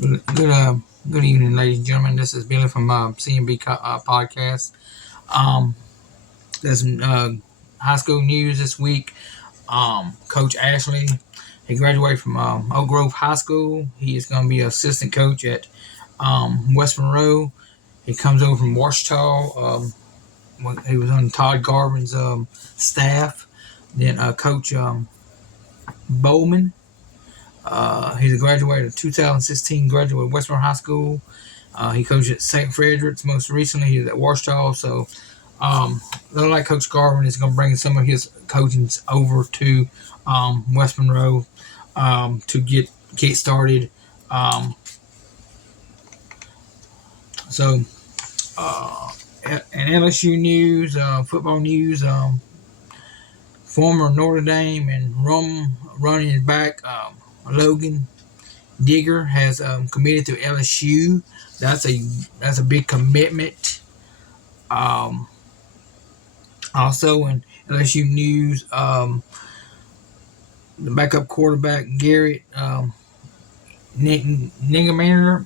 Good evening, ladies and gentlemen. This is Billy from CMB Podcast. Um, there's some high school news this week. Coach Ashley, he graduated from Oak Grove High School. He is going to be assistant coach at West Monroe. He comes over from Washita. He was on Todd Garvin's staff. Then Coach Bowman. He's a graduate of 2016, graduate of West Monroe High School. He coached at St. Frederick's most recently. He was at Washita. So, looks like Coach Garvin is going to bring some of his coaching over to West Monroe to get started. Um, so, in LSU news, football news, former Notre Dame and running back Logan Digger has committed to LSU. That's a big commitment. Also in LSU news, the backup quarterback Garrett Niggemeyer,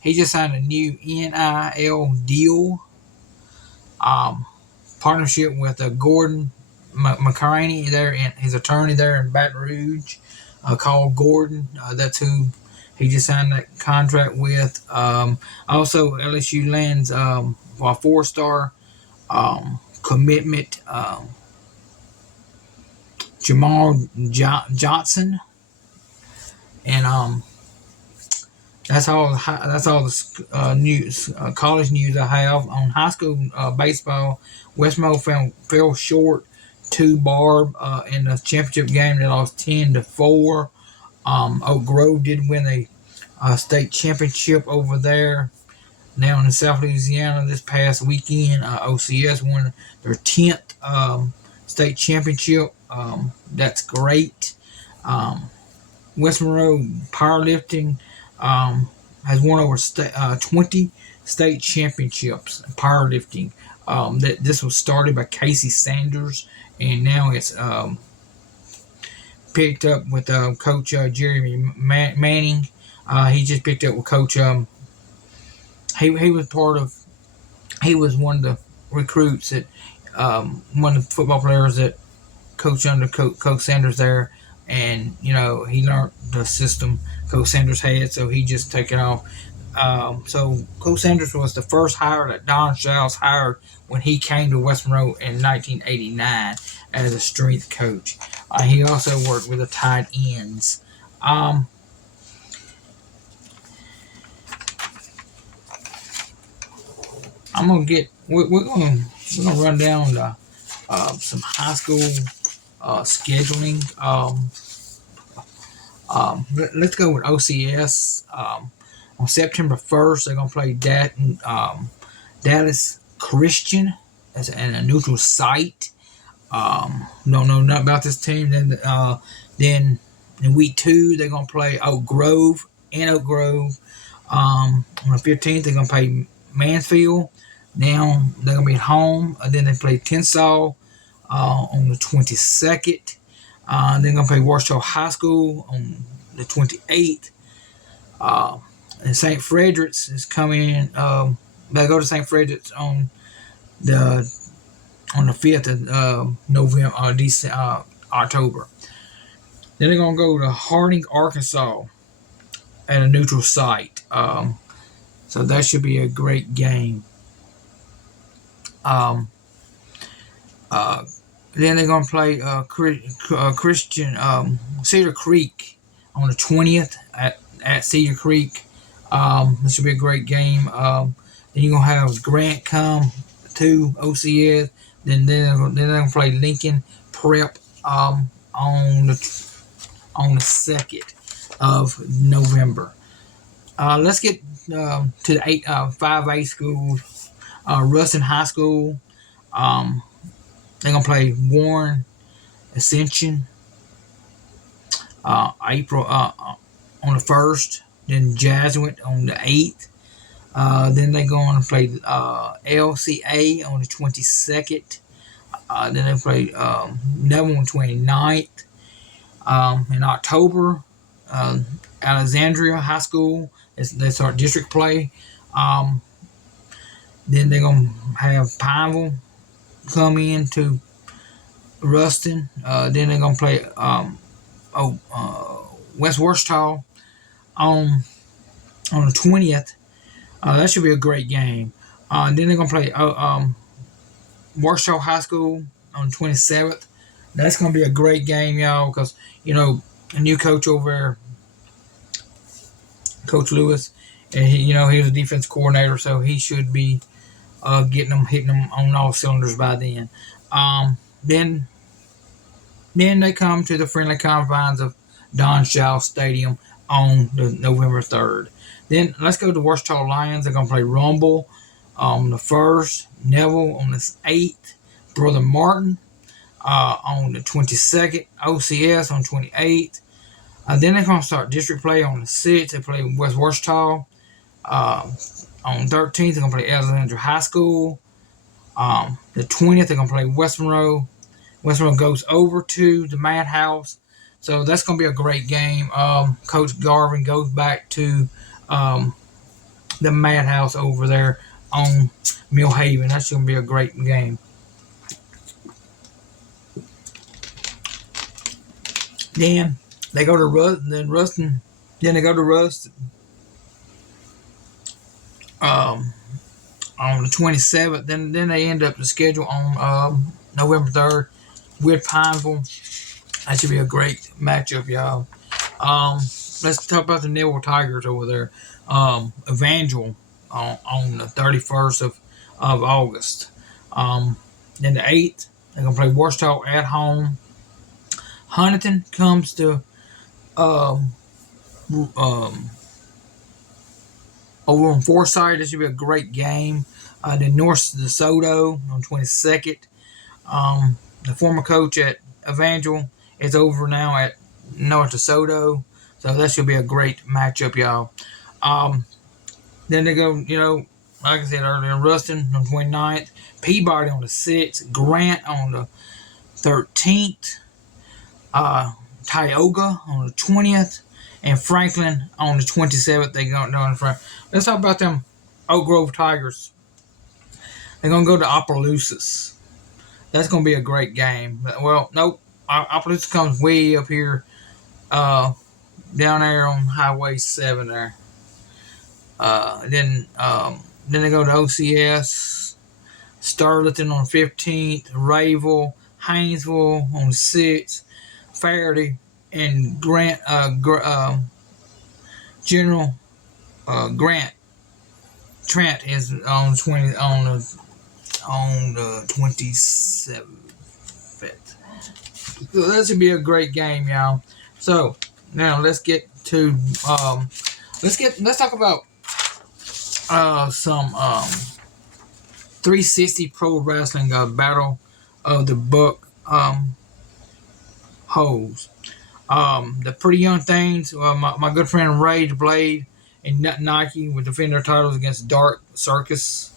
he just signed a new NIL deal, partnership with Gordon McCraney there, and his attorney there in Baton Rouge, called Gordon. That's who he just signed that contract with. Also, LSU lands a 4-star commitment, Jamal Johnson, and that's all. That's all the news, college news I have on high school baseball. Westmo fell short to Barb in the championship game. They lost 10-4. Oak Grove did win a state championship over there. Now in South Louisiana this past weekend, OCS won their 10th state championship. That's great. West Monroe powerlifting has won over 20 state championships in powerlifting. This was started by Casey Sanders, and now it's picked up with Coach Jeremy Manning. He just picked up with Coach. He was one of the recruits that one of the football players that coached under Coach Sanders there, and he learned the system Coach Sanders had, so he just took it off. So Coach Sanders was the first hire that Don Shales hired when he came to West Monroe in 1989 as a strength coach. He also worked with the tight ends. We're gonna run down some high school scheduling. Let's go with OCS. On September 1st, they're gonna play Dallas Christian as a neutral site. Don't know nothing about this team. Then in week 2, they're gonna play Oak Grove. On the 15th, they're gonna play Mansfield. Now they're gonna be at home. Then they play Tensall on the 22nd. They're gonna play Washita High School on the 28th. And St. Frederick's is coming in. They go to St. Frederick's on the 5th of November, October. Then they're gonna go to Harding, Arkansas, at a neutral site. So that should be a great game. Then they're gonna play Christian Cedar Creek on the 20th at Cedar Creek. This should be a great game. Then you're gonna have Grant come to OCS. Then they're gonna play Lincoln Prep on the 2nd of November. Let's get to the 5A schools. Ruston High School. They're gonna play Warren Ascension April on the 1st. Then Jesuit on the 8th. Then they're going to play LCA on the 22nd. Then they play Neville on the 29th. In October, Alexandria High School. They start district play. Um, then they're gonna have Pineville come in to Ruston. Then they're gonna play West Washita on the 20th. That should be a great game. Then they're gonna play Warsaw High School on the 27th. That's gonna be a great game, y'all, because a new coach over there, Coach Lewis, and he was a defense coordinator, so he should be hitting them on all cylinders by then. Then they come to the friendly confines of Don Shaw Stadium on the November 3rd. Then let's go to Washita Lions. They're gonna play Rumble on the 1st, Neville on the 8th, Brother Martin on the 22nd, OCS on 28th. Then they're going to start district play on the 6th. They play West Washita. On 13th, they're going to play Alexandria High School. The 20th, they're going to play West Monroe. West Monroe goes over to the Madhouse. So that's going to be a great game. Coach Garvin goes back to the Madhouse over there on Millhaven. That's going to be a great game. Then they go to Ruston. Then they go to Ruston on the 27th. Then they end up the schedule on November 3rd with Pineville. That should be a great matchup, y'all. Let's talk about the Neville Tigers over there. Evangel on the 31st of August. Then the 8th, they're going to play Washita at home. Huntington comes to over on Forsyth. This should be a great game. Then North DeSoto on 22nd. The former coach at Evangel is over now at North DeSoto. So that should be a great matchup, y'all. Then they go, like I said earlier, Ruston on the 29th. Peabody on the 6th. Grant on the 13th. Tioga on the 20th, and Franklin on the 27th. They go down in front. Let's talk about them Oak Grove Tigers. They're gonna go to Opelousas. That's gonna be a great game. Well, nope. Opelousas comes way up here, down there on Highway 7 there. Then they go to OCS, Sterling on the 15th, Rayville, Haynesville on the 6th. Faraday and Grant, General Grant Trent is on the 27th. So that should be a great game, y'all. So now let's get to let's talk about some 360 Pro Wrestling Battle of the Book Hoes. The Pretty Young Things, my good friend Ray the Blade and Nike will defend their titles against Dark Circus.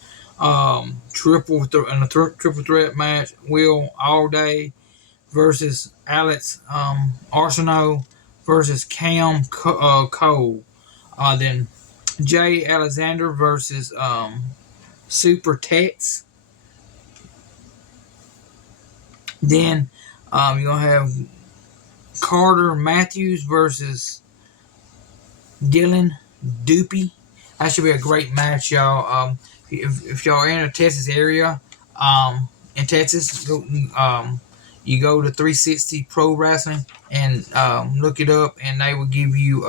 Triple threat match. Will All Day versus Alex Arsenault versus Cam Cole. Then Jay Alexander versus Super Tex. Then you're gonna have Carter Matthews versus Dylan Doopy. That should be a great match, y'all. If y'all are in the Texas area, in Texas, you go to 360 Pro Wrestling and look it up, and they will give you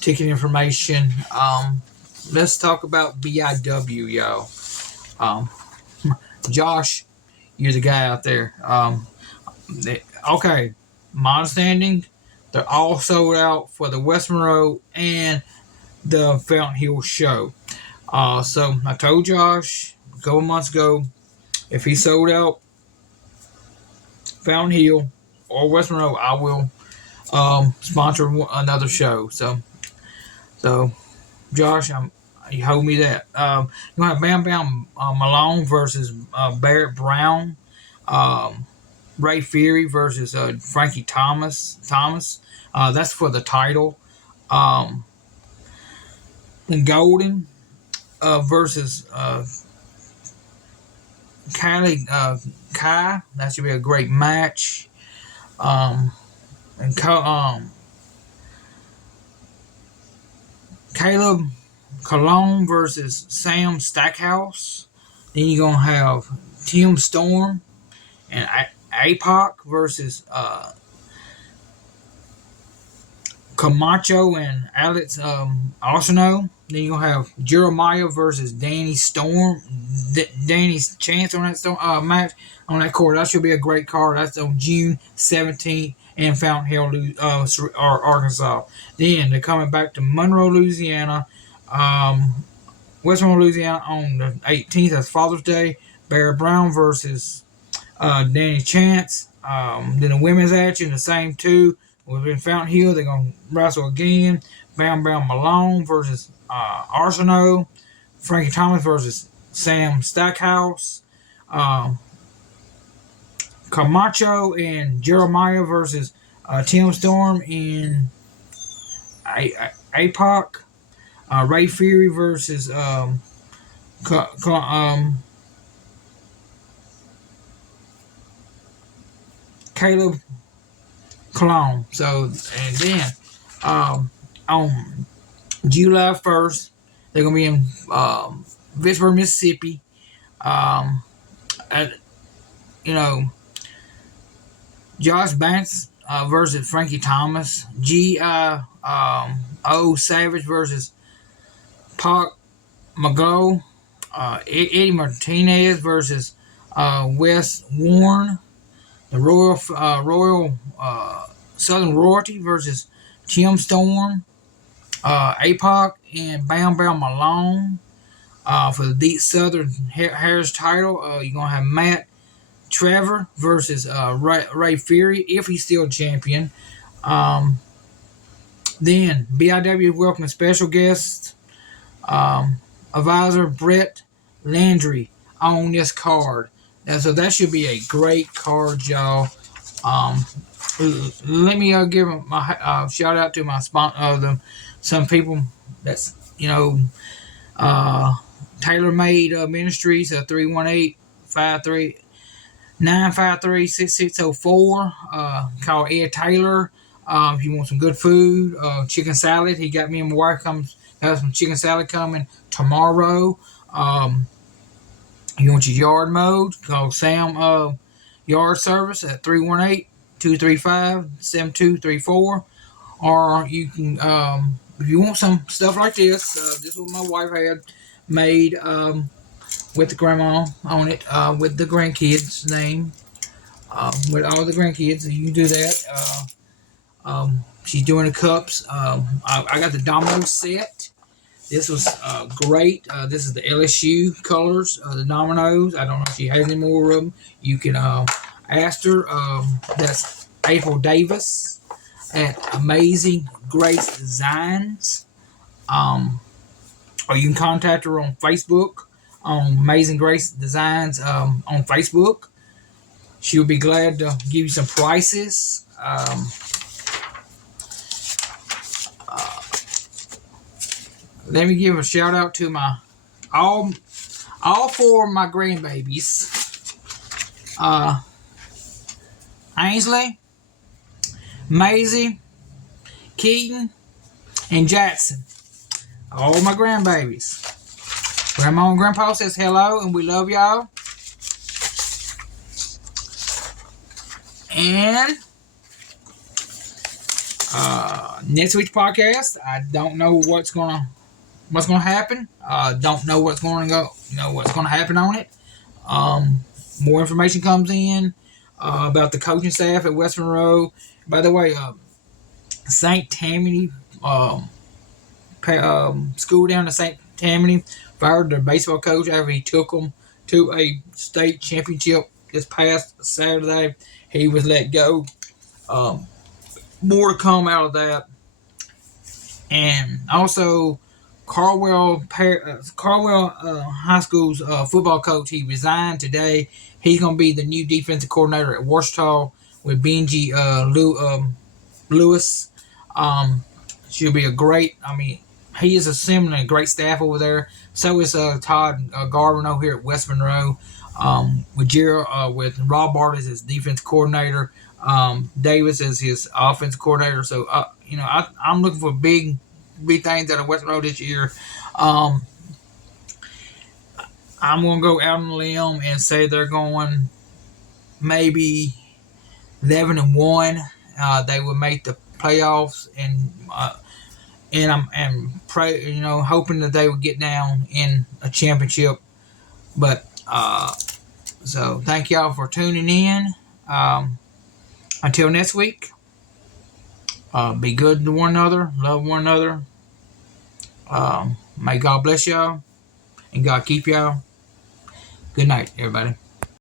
ticket information. Let's talk about BIW, y'all. Josh, you're the guy out there. Okay, my understanding, they're all sold out for the West Monroe and the Fountain Hill show. So I told Josh a couple months ago, if he sold out Fountain Hill or West Monroe, I will sponsor another show. So Josh, you hold me that. You're gonna have Bam Bam Malone versus Barrett Brown. Ray Fury versus Frankie Thomas. That's for the title. Um, Golden versus Kylie Kai. That should be a great match. Um, and Caleb Cologne versus Sam Stackhouse. Then you're gonna have Tim Storm and APOC versus Camacho and Alex Arsenault. Then you're gonna have Jeremiah versus Danny Storm. Danny's chance on that match on that court. That should be a great card. That's on June 17th in Fountain Hill, Arkansas. Then they're coming back to Monroe, Louisiana. West Monroe, Louisiana on the 18th. That's Father's Day. Bear Brown versus Danny Chance. Then the women's action, the same two. Within Fountain Hill, they're going to wrestle again. Bam Bam Malone versus Arsenault. Frankie Thomas versus Sam Stackhouse. Camacho and Jeremiah versus Tim Storm and APOC. Ray Fury versus Caleb Cologne. So, and then on July 1st, they're going to be in Vicksburg, Mississippi. Josh Banks versus Frankie Thomas. O Savage versus Pac McGo. Eddie Martinez versus Wes Warren. The Royal Southern Royalty versus Tim Storm. APOC and Bam Bam Malone. For the Deep Southern Harris title, you're going to have Matt Trevor versus Ray Fury, if he's still champion. Then BIW welcoming special guest advisor Brett Landry on this card. And so that should be a great card, y'all. Let me give my shout out to my some people that's Tailor Made Ministries 318-953-6604. Call Ed Taylor. If you want some good food, chicken salad. He got me and my wife have some chicken salad coming tomorrow. You want your yard mowed? Call Sam Yard Service at 318-235-7234. Or you can, if you want some stuff like this, this is what my wife had made with the grandma on it, with the grandkids' name, with all the grandkids. You can do that. She's doing the cups. I got the domino set. This was great. This is the LSU colors, the dominoes. I don't know if she has any more of them. You can ask her. That's April Davis at Amazing Grace Designs. Or you can contact her on Facebook on Amazing Grace Designs on Facebook. She'll be glad to give you some prices. Let me give a shout out to my all four of my grandbabies. Ainsley, Maisie, Keaton, and Jackson. All my grandbabies. Grandma and Grandpa says hello, and we love y'all. And next week's podcast, I don't know what's gonna happen. Don't know what's going to go. What's going to happen on it. More information comes in about the coaching staff at West Monroe. By the way, St. Tammany school down to St. Tammany fired their baseball coach after he took them to a state championship this past Saturday. He was let go. More to come out of that. And also, Carwell High School's football coach, he resigned today. He's going to be the new defensive coordinator at Ouachita with Benji Lewis. She'll be a great. I mean, he is assembling a great staff over there. So is Todd Garvin over here at West Monroe. With Rob Bart as his defense coordinator, Davis as his offense coordinator. So I'm looking for big things out of West Monroe this year. I'm gonna go out on a limb and say they're going maybe 11-1. They will make the playoffs, and I'm hoping that they will get down in a championship. But so thank y'all for tuning in. Until next week, be good to one another, love one another. May God bless y'all and God keep y'all. Good night, everybody.